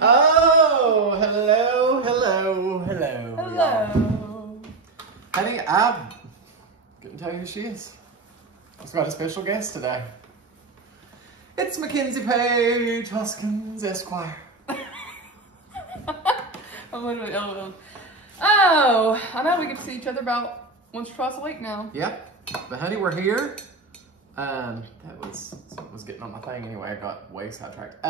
Oh, hello. Hello. Honey, I couldn't tell you who she is. I've got a special guest today. It's Mackenzie Page Hoskins, Esquire. I'm literally LOL. Oh, I know we get to see each other about once or twice a week now. Yep. But honey, we're here. That was getting on my thing anyway. I got way sidetracked.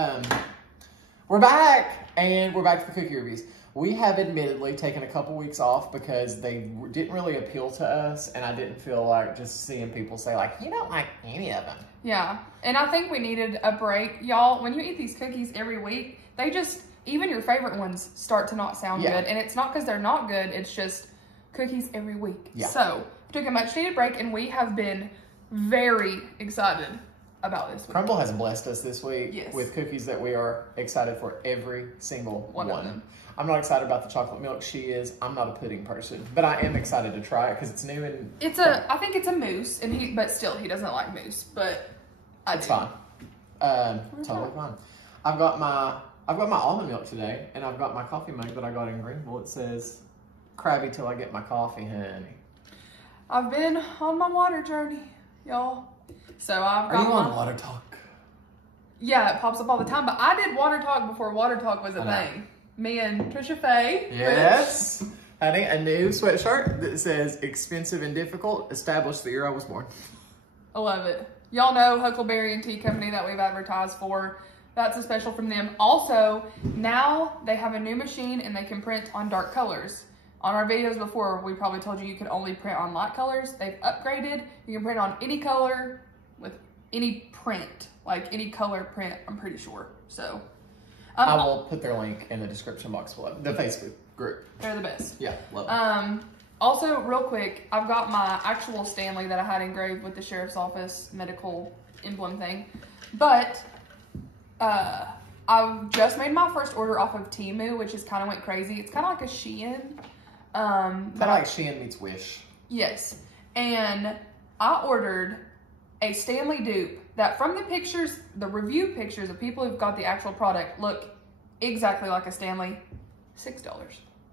We're back, and we're back to the cookie reviews. We have admittedly taken a couple weeks off because they didn't really appeal to us, and I didn't feel like just seeing people say like, you don't like any of them. Yeah, and I think we needed a break. Y'all, when you eat these cookies every week, they just, even your favorite ones start to not sound good. And it's not because they're not good, it's just cookies every week. Yeah. So, we took a much needed break, and we have been very excited about this week. Crumble has blessed us this week with cookies that we are excited for every single one of them. I'm not excited about the chocolate milk. She is. I'm not a pudding person, but I am excited to try it because it's new and I think it's a mousse, and but still he doesn't like mousse, but it's fine. Totally fine. I've got my almond milk today, and I've got my coffee mug that I got in Greenville. It says, "Crabby till I get my coffee, honey." I've been on my water journey, y'all. So I've got Are you on Water Talk? Yeah, it pops up all the time. But I did Water Talk before Water Talk was a thing. Me and Trisha Faye. Yes. Honey, a new sweatshirt that says "Expensive and Difficult, established the year I was born." I love it. Y'all know Huckleberry and Tea Company that we've advertised for. That's a special from them. Also, now they have a new machine and they can print on dark colors. On our videos before, we probably told you could only print on light colors. They've upgraded. You can print on any color with any print, like any color print, I'm pretty sure. So I will put their link in the description box below. The Facebook group. They're the best. Yeah, love it. Also, real quick, I've got my actual Stanley that I had engraved with the sheriff's office medical emblem thing. But I've just made my first order off of Temu, which is kind of went crazy. It's kind of like a Shein. Kind of like Shein meets Wish. Yes. And I ordered a Stanley dupe that from the pictures, the review pictures of people who've got the actual product look exactly like a Stanley. $6.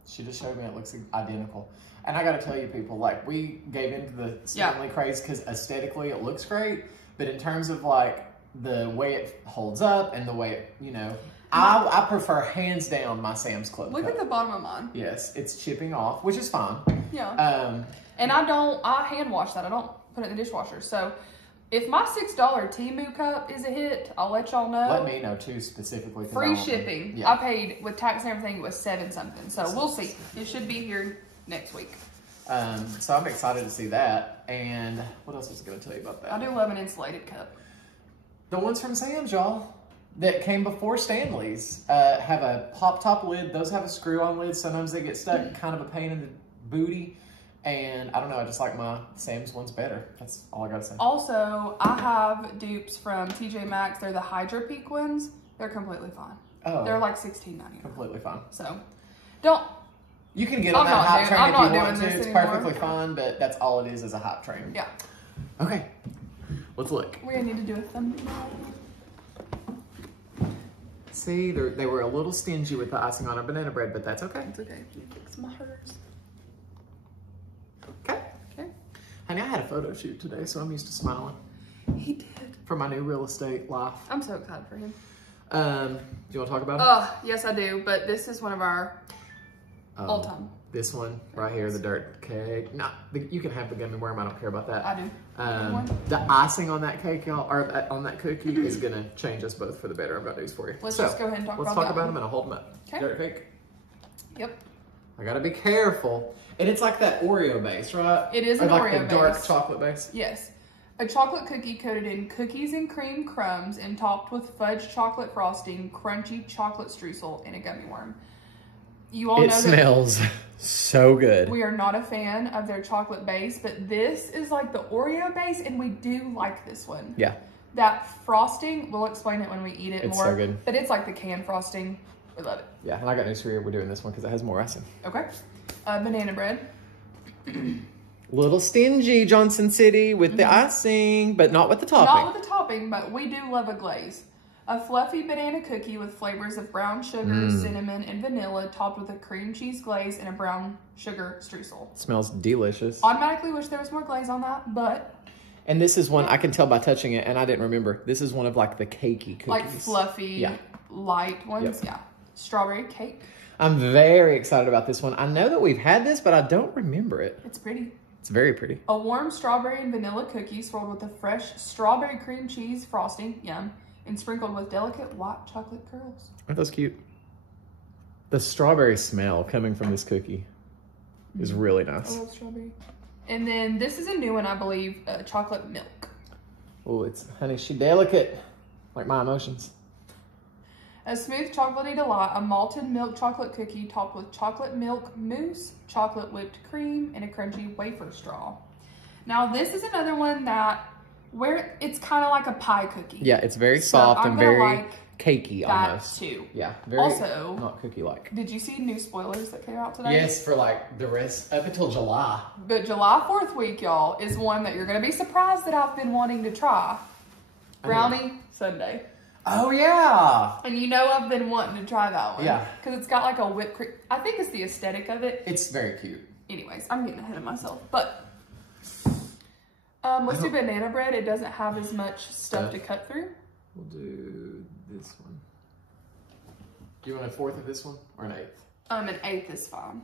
She just showed me it looks identical. And I got to tell you people, like we gave into the Stanley craze because aesthetically it looks great. But in terms of like the way it holds up and the way it, you know, I prefer hands down my Sam's Club Look cup. at the bottom of mine. Yes, it's chipping off, which is fine. Yeah. And I hand wash that. I don't put it in the dishwasher. So if my $6 Temu cup is a hit, I'll let y'all know. Let me know too, specifically. Free shipping. Yeah. I paid with tax and everything. It was $7 something. So we'll see. It should be here next week. So I'm excited to see that. And what else was I going to tell you about that? I do love an insulated cup. The ones from Sam's, y'all, that came before Stanley's have a pop top lid. Those have a screw on lid. Sometimes they get stuck, kind of a pain in the booty. And I don't know, I just like my Sam's ones better. That's all I gotta say. Also, I have dupes from TJ Maxx. They're the Hydra Peak ones. They're completely fine. Oh. They're like $16.99. Completely fine. So, don't. You can get on that hype train if you want to. It's perfectly fine, but that's all it is a hype train. Yeah. Okay. Let's look. We need to do a thumbnail. See, they were a little stingy with the icing on our banana bread, but that's okay. It's okay. You fix my hers. Okay. Okay. Honey, I had a photo shoot today, so I'm used to smiling. He did. For my new real estate life. I'm so excited for him. Do you want to talk about it? Yes, I do. But this is one of our all-time. This one right here, the dirt cake. No, you can have the gummy worm. I don't care about that. I do. The icing on that cake, y'all, or on that cookie is going to change us both for the better. I've got news for you. Let's just go ahead and talk about that. Let's talk about them and I'll hold them up. Okay. Dirt cake. Yep. I got to be careful. And it's like that Oreo base, right? It is an Oreo base. Like the dark chocolate base? Yes. A chocolate cookie coated in cookies and cream crumbs and topped with fudge chocolate frosting, crunchy chocolate streusel, and a gummy worm. You all know that it smells so good. We are not a fan of their chocolate base, but this is like the Oreo base, and we do like this one. Yeah. That frosting, we'll explain it when we eat it more. It's so good. But it's like the canned frosting. We love it. Yeah, and I got news for you. We're doing this one because it has more icing. Okay. Banana bread. Little stingy, Johnson City, with the icing, but not with the topping. Not with the topping, but we do love a glaze. A fluffy banana cookie with flavors of brown sugar, cinnamon, and vanilla, topped with a cream cheese glaze and a brown sugar streusel. Smells delicious. Automatically wish there was more glaze on that, but... And this is one, I can tell by touching it, and I didn't remember. This is one of like the cakey cookies. Like fluffy, light ones. Yep. Yeah. Strawberry cake. I'm very excited about this one. I know that we've had this, but I don't remember it. It's pretty. It's very pretty. A warm strawberry and vanilla cookie swirled with a fresh strawberry cream cheese frosting. Yum. And sprinkled with delicate white chocolate curls. Aren't those cute? The strawberry smell coming from this cookie is really nice. I love strawberry. And then this is a new one, I believe, chocolate milk. Oh, it's, honey, she delicate. Like my emotions. A smooth chocolatey delight, a malted milk chocolate cookie topped with chocolate milk mousse, chocolate whipped cream, and a crunchy wafer straw. Now, this is another one that, where it's kind of like a pie cookie. Yeah, it's very soft and very like cakey almost. Too. Yeah, very also, not cookie-like. Did you see new spoilers that came out today? Yes, for like the rest, up until July. But July 4th week, y'all, is one that you're going to be surprised that I've been wanting to try. Brownie Sundae. Oh, yeah. And you know I've been wanting to try that one. Yeah. Because it's got like a whipped cream. I think it's the aesthetic of it. It's very cute. Anyways, I'm getting ahead of myself. But let's do banana bread. It doesn't have as much stuff to cut through. We'll do this one. Do you want a fourth of this one or an eighth? An eighth is fine.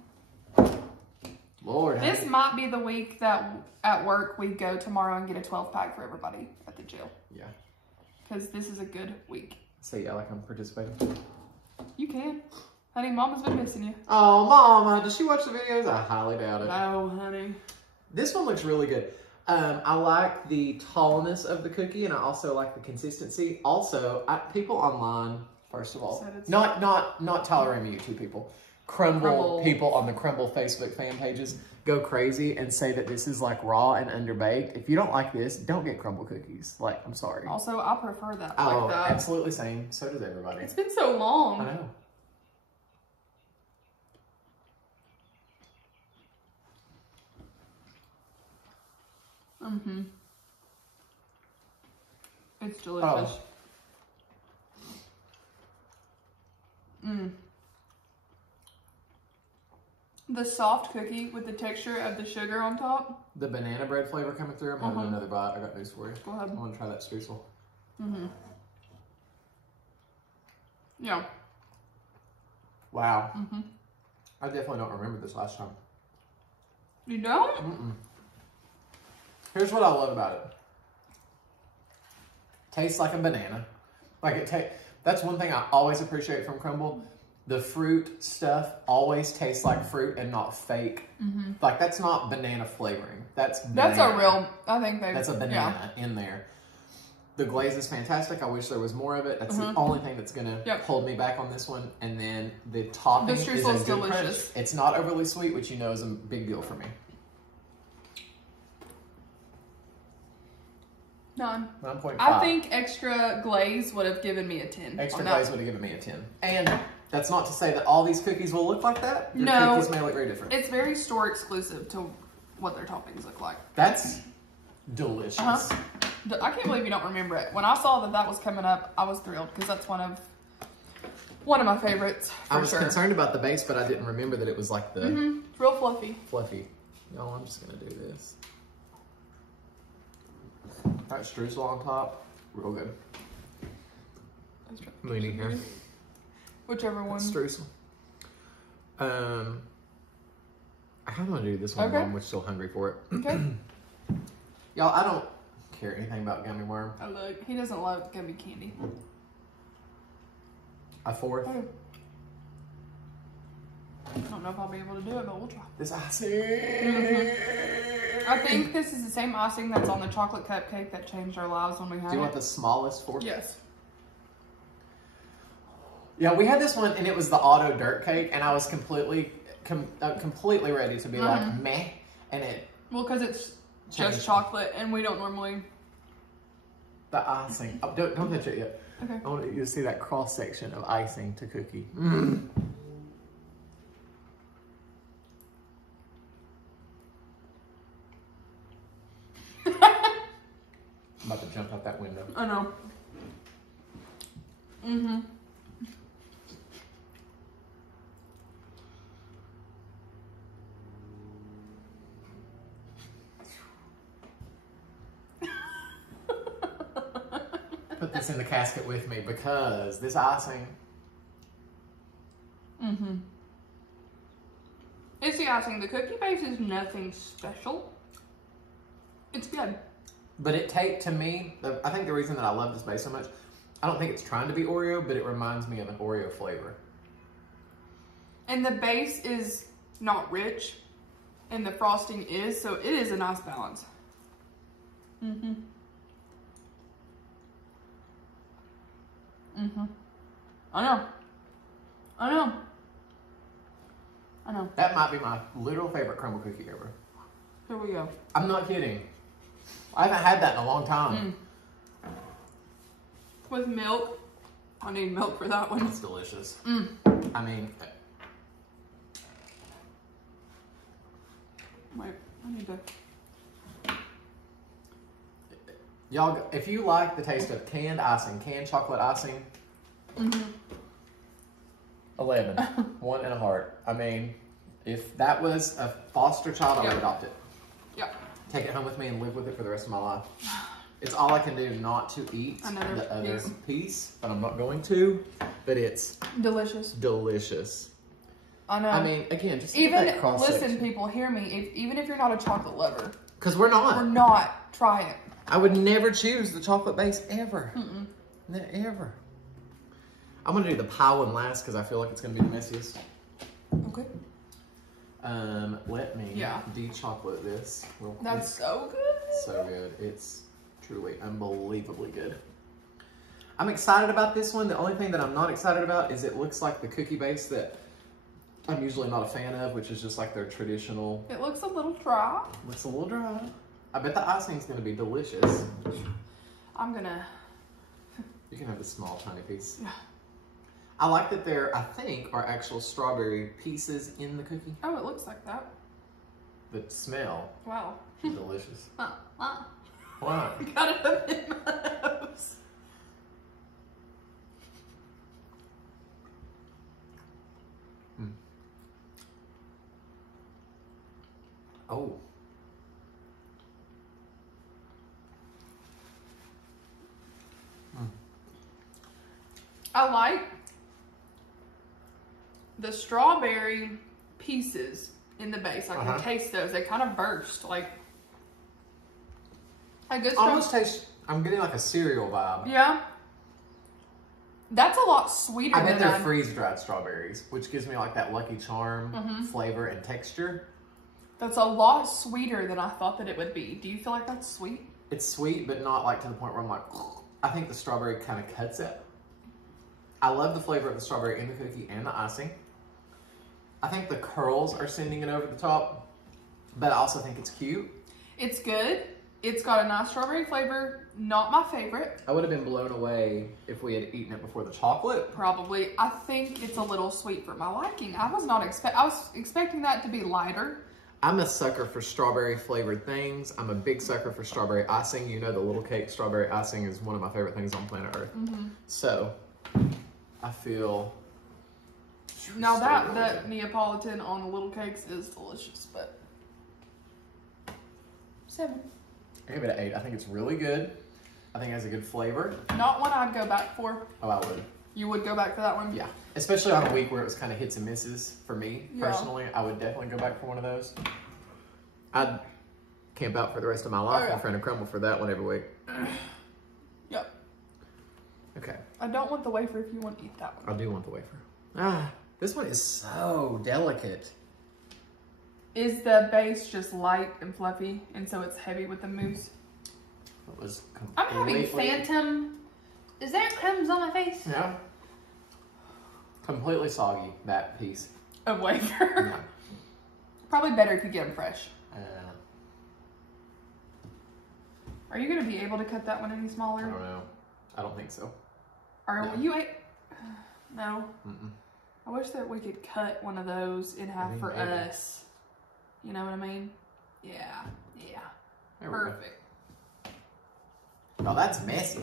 Lord. This might be the week that at work we go tomorrow and get a 12-pack for everybody at the jail. Yeah. Because this is a good week. So yeah, like I'm participating. You can. Honey, Mama's been missing you. Oh, Mama. Does she watch the videos? I highly doubt it. No, honey. This one looks really good. I like the tallness of the cookie, and I also like the consistency. Also, people online, first of all, not Tyler Ramey, YouTube people, Crumble people on the Crumble Facebook fan pages go crazy and say that this is like raw and underbaked. If you don't like this, don't get Crumble cookies. Like, I'm sorry. Also, I prefer that. Oh, like that. absolutely same. So does everybody. It's been so long. I know. Mm-hmm. It's delicious. Oh. The soft cookie with the texture of the sugar on top. The banana bread flavor coming through. I'm going to do another bite. I got news for you. Go ahead. I want to try that streusel. Mm-hmm. Yeah. Wow. Mm-hmm. I definitely don't remember this last time. You don't? Mm-mm. Here's what I love about it. Tastes like a banana. Like that's one thing I always appreciate from Crumble. The fruit stuff always tastes like fruit and not fake. Mm-hmm. Like that's not banana flavoring. That's a real. I think that's a banana in there. The glaze is fantastic. I wish there was more of it. That's the only thing that's gonna hold me back on this one. And then the topping is a good delicious. Crunch. It's not overly sweet, which you know is a big deal for me. 9. 9.5. I think extra glaze would have given me a 10. Extra glaze would have given me a 10. And that's not to say that all these cookies will look like that. Your cookies may look very different. It's very store exclusive to what their toppings look like. That's delicious. I can't believe you don't remember it. When I saw that was coming up, I was thrilled because that's one of my favorites. I was concerned about the base, but I didn't remember that it was like the It's real fluffy. Fluffy. Y'all, I'm just gonna do this. That streusel on top, real good. Mooney here. Whichever one. Streusel. I kind of want to do this one while I'm still hungry for it. Okay. Y'all, I don't care anything about gummy worm. Oh look, he doesn't love gummy candy. A fourth. Oh. I don't know if I'll be able to do it, but we'll try. This icing. I think this is the same icing that's on the chocolate cupcake that changed our lives when we had it. Do you want the smallest fourth? Yes. Yeah, we had this one, and it was the auto dirt cake, and I was completely ready to be like meh, and it. Well, because it's just chocolate, and we don't normally. The icing. Oh, don't touch it yet. Okay. I want you to see that cross section of icing to cookie. I'm about to jump out that window. I know. it's in the casket with me because this icing. Mm-hmm. It's the icing. The cookie base is nothing special. It's good. But to me, I think the reason that I love this base so much, I don't think it's trying to be Oreo, but it reminds me of an Oreo flavor. And the base is not rich, and the frosting is, so it is a nice balance. Mm-hmm. Mm-hmm. I know. That might be my literal favorite crumble cookie ever. Here we go. I'm not kidding. I haven't had that in a long time. With milk. I need milk for that one. It's delicious. I mean... Wait, I need to... Y'all, if you like the taste of canned chocolate icing, 11. 1 and a heart. I mean, if that was a foster child, I would adopt it. Yeah. Take it home with me and live with it for the rest of my life. It's all I can do not to eat the other piece, but I'm not going to. But it's delicious. Delicious. I know. I mean, again, just even that cross listen, section. people, hear me. Even if you're not a chocolate lover, because we're not. Try it. I would never choose the chocolate base ever. Ever. I'm gonna do the pie one last because I feel like it's gonna be the messiest. Okay. Let me de-chocolate this real quick. That's so good. So good. It's truly unbelievably good. I'm excited about this one. The only thing that I'm not excited about is it looks like the cookie base that I'm usually not a fan of, which is just like their traditional. It looks a little dry. Looks a little dry. I bet the icing's gonna be delicious. I'm gonna. You can have a small, tiny piece. I like that there, I think, are actual strawberry pieces in the cookie. Oh, it looks like that. The smell. Wow. Delicious. Why? Got it up in my nose. Oh. I like the strawberry pieces in the base. I can taste those. They kind of burst. Like a good almost taste, I'm getting like a cereal vibe. Yeah. That's a lot sweeter I bet they're freeze-dried strawberries, which gives me like that Lucky Charm flavor and texture. That's a lot sweeter than I thought that it would be. Do you feel like that's sweet? It's sweet, but not like to the point where I'm like, I think the strawberry kind of cuts it. I love the flavor of the strawberry in the cookie and the icing. I think the curls are sending it over the top, but I also think it's cute. It's good. It's got a nice strawberry flavor. Not my favorite. I would have been blown away if we had eaten it before the chocolate. Probably. I think it's a little sweet for my liking. I was expecting that to be lighter. I'm a sucker for strawberry flavored things. I'm a big sucker for strawberry icing. You know, the little cake strawberry icing is one of my favorite things on planet Earth. So I feel now that Neapolitan on the little cakes is delicious, but 7. I give it an 8. I think it's really good. I think it has a good flavor. Not one I'd go back for. Oh, I would. You would go back for that one? Yeah. Especially on a week where it was kind of hits and misses for me, personally. I would definitely go back for one of those. I'd camp out for the rest of my life in front of Crumble for that one every week. Yep. Okay. I don't want the wafer if you want to eat that one. I do want the wafer. This one is so delicate. Is the base just light and fluffy, and so it's heavy with the mousse? It was I'm having phantom. Is there crumbs on my face? Yeah. Completely soggy, that piece. Of wafer. Yeah. Probably better if you get them fresh. Are you going to be able to cut that one any smaller? I don't know. I don't think so. Are you ate? No. I wish that we could cut one of those in half for us. You know what I mean? Yeah. Yeah. Perfect. Oh, that's messy.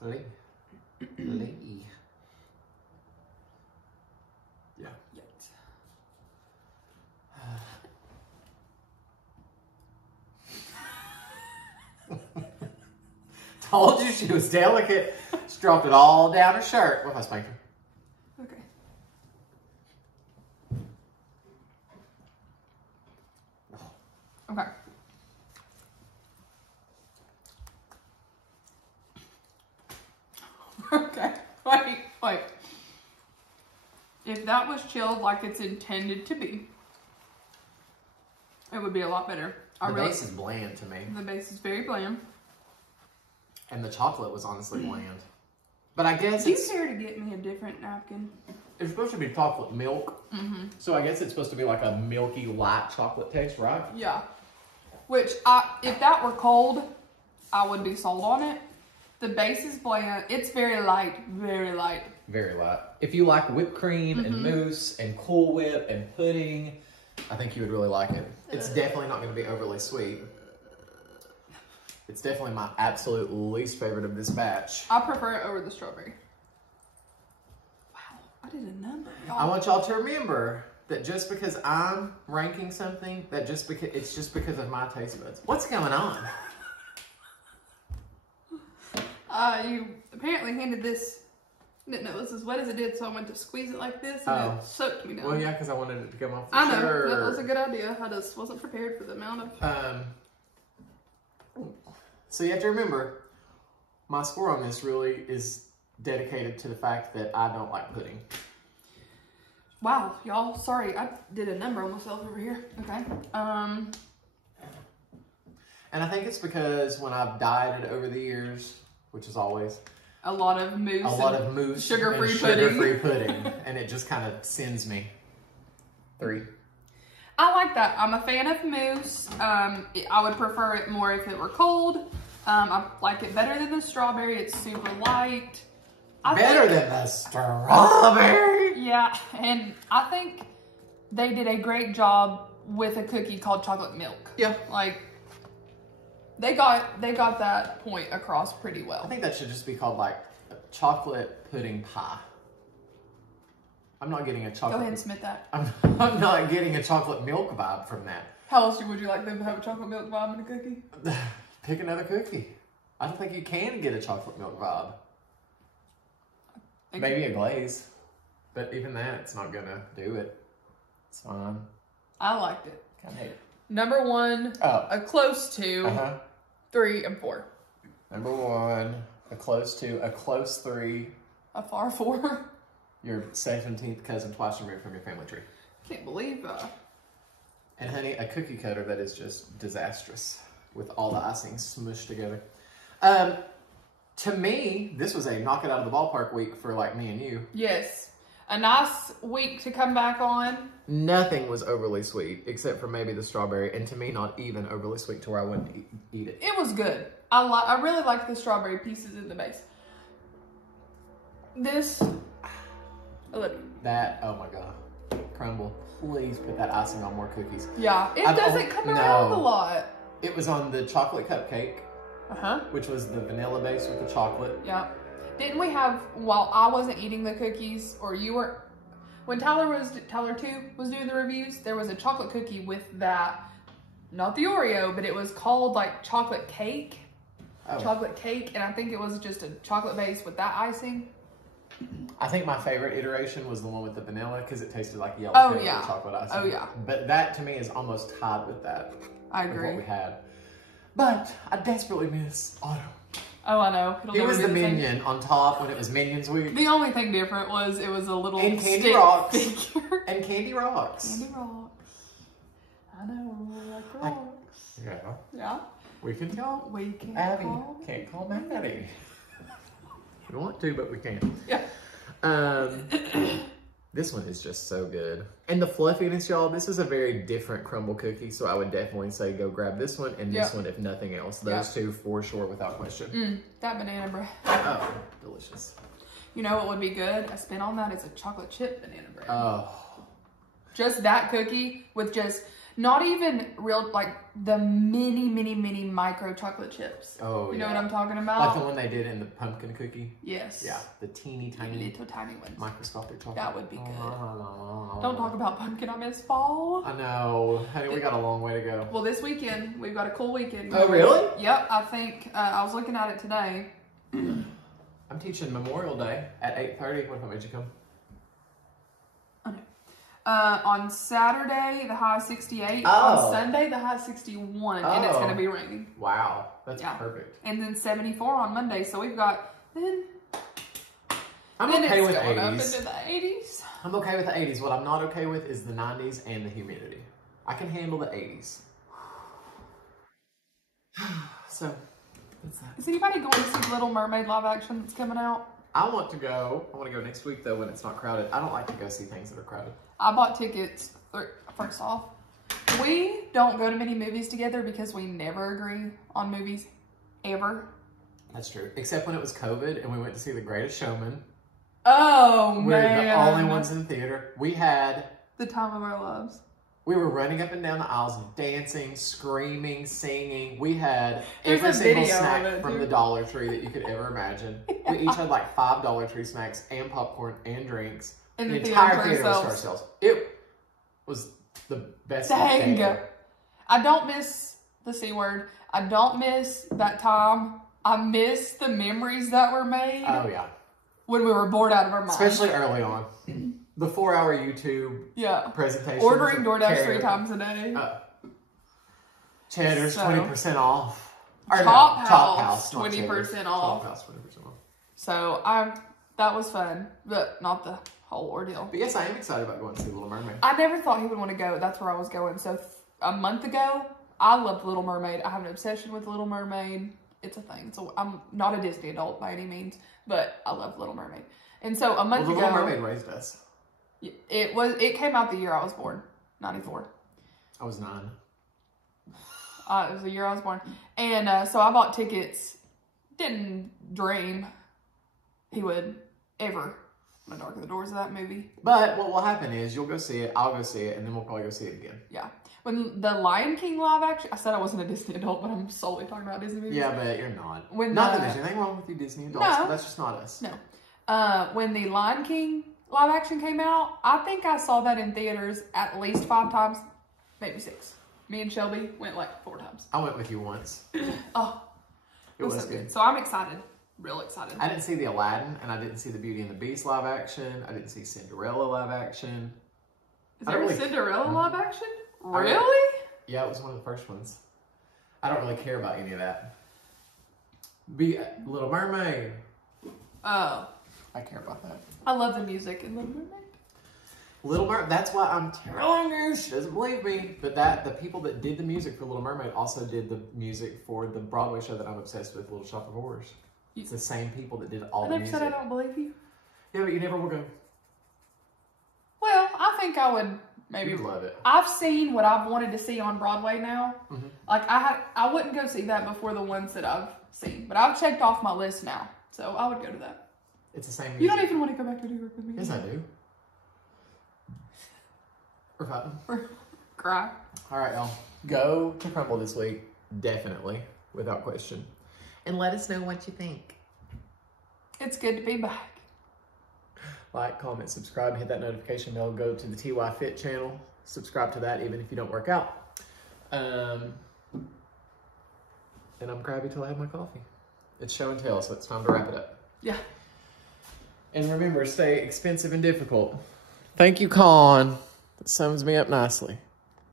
Lee. Yeah. Yet. Told you she was delicate. She dropped it all down her shirt. What if I spanked her? Okay. Okay. Okay. Wait. If that was chilled like it's intended to be, it would be a lot better. The base is bland to me. The base is very bland. And the chocolate was honestly bland. But I guess Do you care to get me a different napkin? it's supposed to be chocolate milk. So I guess it's supposed to be like a milky, light chocolate taste, right? Yeah. Which, if that were cold, I would be sold on it. The base is bland. It's very light, very light. Very light. If you like whipped cream and mousse and Cool Whip and pudding, I think you would really like it. It's definitely not going to be overly sweet. It's definitely my absolute least favorite of this batch. I prefer it over the strawberry. Wow, I did a number, y'all. I want y'all to remember that just because I'm ranking something, that it's just because of my taste buds. What's going on? You apparently handed this. Didn't know it was as wet as it did, so I went to squeeze it like this, and it soaked me down. Well, yeah, because I wanted it to come off the I know, shirt. that was a good idea. I just wasn't prepared for the amount of... So you have to remember, my score on this really is dedicated to the fact that I don't like pudding. Wow, y'all, sorry, I did a number on myself over here. Okay. And I think it's because when I've dieted over the years, which is always... A lot of mousse. Sugar-free pudding. And it just kind of sends me. 3. I like that. I'm a fan of mousse. I would prefer it more if it were cold. I like it better than the strawberry. It's super light. Better than the strawberry? Yeah, and I think they did a great job with a cookie called chocolate milk. Yeah. Like, they got that point across pretty well. I think that should just be called like a chocolate pudding pie. I'm not getting a chocolate... Go ahead and submit that. I'm not getting a chocolate milk vibe from that. How else would you like them to have a chocolate milk vibe in a cookie? Pick another cookie. I don't think you can get a chocolate milk vibe. Maybe a glaze. But even that, it's not gonna do it. It's fine. I liked it. Kind of hate it. Number 1, a close 2, 3, and 4. Number 1, a close 2, a close 3. A far 4. Your 17th cousin twice removed from your family tree. Can't believe And honey, a cookie cutter that is just disastrous with all the icing smushed together. To me, this was a knock it out of the ballpark week for like me and you. Yes. A nice week to come back on. Nothing was overly sweet except for maybe the strawberry, and to me, not even overly sweet to where I wouldn't eat it. It was good. I really liked the strawberry pieces in the base. This, I love it. That, oh my God. Crumble, please put that icing on more cookies. Yeah, it doesn't come around a lot. It was on the chocolate cupcake, which was the vanilla base with the chocolate. Yeah. Didn't we have, while I wasn't eating the cookies, or you were, when Tyler 2 was doing the reviews, there was a chocolate cookie with that, not the Oreo, but it was called like chocolate cake. Chocolate cake, and I think it was just a chocolate base with that icing. I think my favorite iteration was the one with the vanilla because it tasted like yellow with chocolate icing. Oh yeah. But that to me is almost tied with that. I agree. What we had. But I desperately miss Otto. Oh, I know. He was the minion on top when it was Minions Week. The only thing different was it was a little and Candy stick Rocks. figure. And Candy Rocks. Candy Rocks. I know. Like rocks. Yeah. Yeah. We can call. We can Abby. call. Can't call Abby. We want to, but we can't. Yeah. This one is just so good. And the fluffiness, y'all, this is a very different crumble cookie, so I would definitely say go grab this one and this one if nothing else. Those two for sure without question. That banana bread. Oh, delicious. You know what would be good? A spin on that is a chocolate chip banana bread. Oh. Just that cookie with just Not even real, like the mini micro chocolate chips. Oh, you know what I'm talking about? Like the one they did in the pumpkin cookie? Yes. Yeah, the teeny tiny little tiny ones. Microscopic chocolate. That would be good. Don't talk about pumpkin, I miss fall. I know. Honey, we got a long way to go. Well, this weekend, we've got a cool weekend. Oh, really? Yep, I think, I was looking at it today. I'm teaching Memorial Day at 8:30. What if I made you come? On Saturday, the high is 68. Oh. On Sunday, the high is 61. And it's going to be raining. Wow. That's perfect. And then 74 on Monday. So we've got, I'm okay with 80s. Up into the 80s. I'm okay with the 80s. What I'm not okay with is the 90s and the humidity. I can handle the 80s. So, that's that. Is anybody going to see Little Mermaid live action that's coming out? I want to go. I want to go next week, though, when it's not crowded. I don't like to go see things that are crowded. I bought tickets. First off, we don't go to many movies together because we never agree on movies, ever. That's true. Except when it was COVID and we went to see The Greatest Showman. Oh, man. We're the only ones in the theater. We had the time of our lives. We were running up and down the aisles, dancing, screaming, singing. We had There's every a single video snack of it, from too. the Dollar Tree that you could ever imagine. Yeah. We each had like 5 Dollar Tree snacks and popcorn and drinks. In the the entire theater theater was to ourselves. ourselves. It was the best Dang. day ever. I don't miss the C word. I don't miss that time. I miss the memories that were made. Oh, yeah. When we were bored out of our minds. Especially early on. The 4-hour YouTube presentation. Ordering DoorDash 3 times a day. Cheddar's 20% off. Or Top no, House, not 20% Cheddar's. off. Top House, 20% off. So that was fun, but not the whole ordeal. But yes, I am excited about going to see Little Mermaid. I never thought he would want to go. That's where I was going. So a month ago, I loved Little Mermaid. I have an obsession with Little Mermaid. It's a thing. So I'm not a Disney adult by any means, but I love Little Mermaid. And so a month ago, Little Mermaid raised us. It came out the year I was born, 94. I was 9. It was the year I was born. And so I bought tickets. Didn't dream he would ever want to darken the doors of that movie. But what will happen is you'll go see it, I'll go see it, and then we'll probably go see it again. Yeah. When the Lion King live action, I said I wasn't a Disney adult, but I'm solely talking about Disney movies. Yeah, but you're not. Not that there's anything wrong with you Disney adults, No. but that's just not us. No. When the Lion King live action came out, I think I saw that in theaters at least 5 times, maybe 6. Me and Shelby went like 4 times. I went with you once. Oh, it was so good. So I'm excited. Real excited. I didn't see the Aladdin, and I didn't see the Beauty and the Beast live action. I didn't see Cinderella live action. Is there a Cinderella live action? Really? Yeah, it was one of the first ones. I don't really care about any of that. Little Mermaid. Oh. I care about that. I love the music in Little Mermaid. Little Mermaid, that's why I'm telling you, she doesn't believe me. But the people that did the music for Little Mermaid also did the music for the Broadway show that I'm obsessed with, Little Shop of Horrors. It's the same people that did all the music. I never said I don't believe you. Yeah, but you never will go. Well, I think I would maybe. You'd love it. I've seen what I've wanted to see on Broadway now. Mm-hmm. Like I wouldn't go see that before the ones that I've seen, but I've checked off my list now, so I would go to that. It's the same music. You don't even want to go back to New York with me. Yes, I do. We're fighting. Cry. All right, y'all. Go to Crumble this week, definitely, without question. And let us know what you think. It's good to be back. Like, comment, subscribe, hit that notification bell. Go to the TY Fit channel. Subscribe to that even if you don't work out. And I'm crabby till I have my coffee. It's show and tell, so it's time to wrap it up. Yeah. And remember, stay expensive and difficult. Thank you, Con. That sums me up nicely.